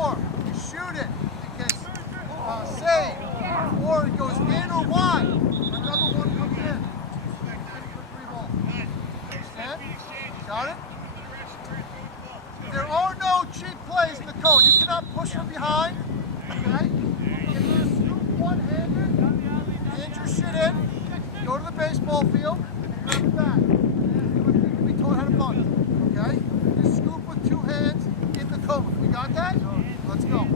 or you shoot it, it gets saved, or it goes in or wide. Another one comes in. Understand? Got it? There are no cheap plays in the code. You cannot push from behind. Okay? If you scoop one-handed, hand your shit in, go to the baseball field, grab it back. You can be taught how to bunt. Okay? You scoop with two hands in the code. We got that? Let's go.